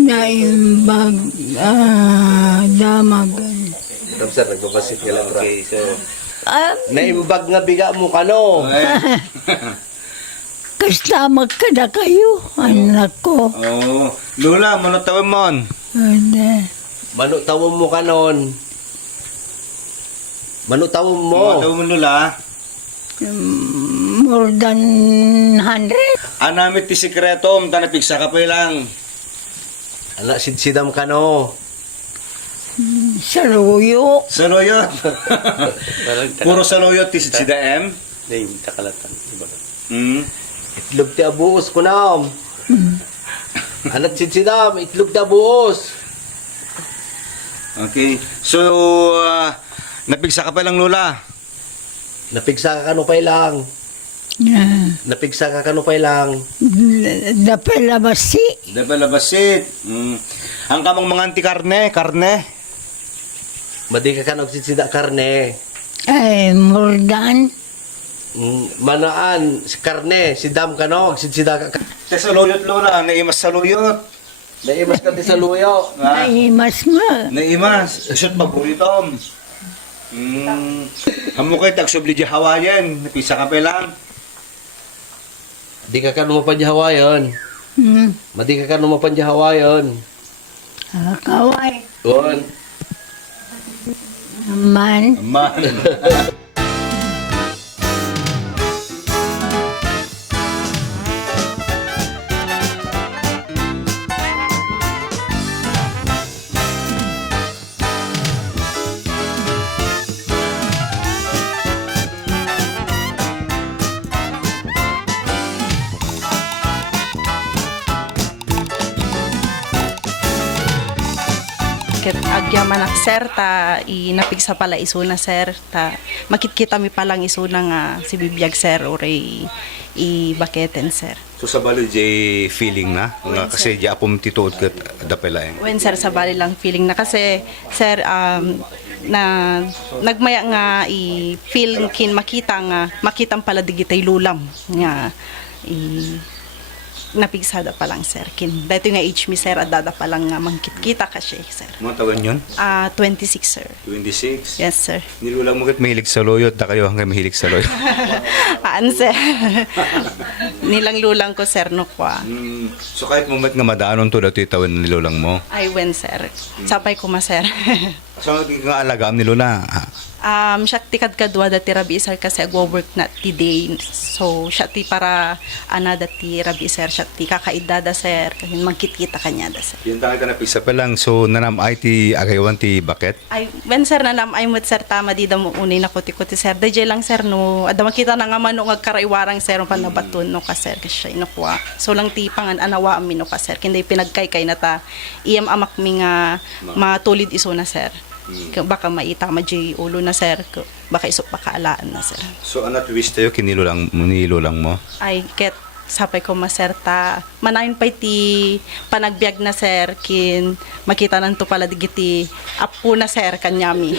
naimbag damagan. Ito sir, nagbabasit ka lang. Okay, so... Ah, Naimbag nga biga mo ka no? kastamag ka na kayo, anak ko. Oh, Lola, manatawin mo. Manutawon mo ka nun. Manutawon mo. Manatawin mo, Lola. More than 100. Anamit ti sikreto, tanapigsa ka pa lang. Anak, sidsidam ka no? Saluyo. Saluyot. Puro saluyot ti sidaem. Hindi, takalatan. Mm. Itlog ti abuos ko na. Anak, sidsidam, itlog ti abuos. Okay. So, napigsa ka pa lang, Lola. Napigsa ka kanupay lang. Napigsa ka kanupay lang. Dapalabasi. Labas-labasit. Ang kamang mga anti-karne. Madi ka sidsida karne. Ay, more than. Manaan, si karne, si dam ka no, sidsida ka. Sa saluyot, Lola, naimas saluyot. Naimas ka ti sa luyo. Ay, mas nga. Naimas. Isot paborito. Hamo kayo tagsubli di Hawaiian. Napisa ka pa lang. Di ka kanumapan di Hawayon. Madi ka kanumapan di Hawayon. Kaway. Doon. Man. Man. Ket agyaman ak sir ta inapigsa pala isuna sir ta makitkita mi palang isuna nga si bibiyag sir oray i baketen sir. So sa balo jay feeling na nga kasi di apom tituod ket dapelaeng. When sir sa bali lang feeling na kasi sir na nagmaya nga i feel kin makita nga makitang pala digitay lulam nga napigsada pa lang sir kin dito nga age mi sir adada pa lang nga mangkitkita ka siya sir. Mga taon yun? 26 sir. 26? Yes sir. Nilulang mo ket mahilig sa loyot da kayo hanggang mahilig sa loyot. Sir. Nilang lulang ko sir no kwa. So kahit moment nga madaanon to dati tawin nilulang mo. I went sir. Sapay ko ma sir. So nga alagam ni Lola. Siya ti kadkadwa dati rabi sir kasi agwo-work na ti day. So siya ti para ana dati rabi sir siya ti kakaidada sir kasi magkitkita kanya da sir. Yung tangal ka na pisa pa lang so nanam ay ti agaywan ti baket. Ay when sir nanam ay mo sir tama di da mo unay na kuti-kuti sir. DJ lang sir no ada makita na nga mano nga karaiwarang sir panabaton no ka sir kasi siya inakwa. So lang ti pangan anawa amin no ka sir kinday pinagkaykay na ta iyam amak mi nga matulid iso na sir. Baka maitama jay ulo na sir baka isok pakaalaan na sir. So anat wish tayo kinilulang mo? Ay ket sapay ko maserta manayon pa iti panagbiag na sir kin makita nanto pala digiti apo na sir kanyami.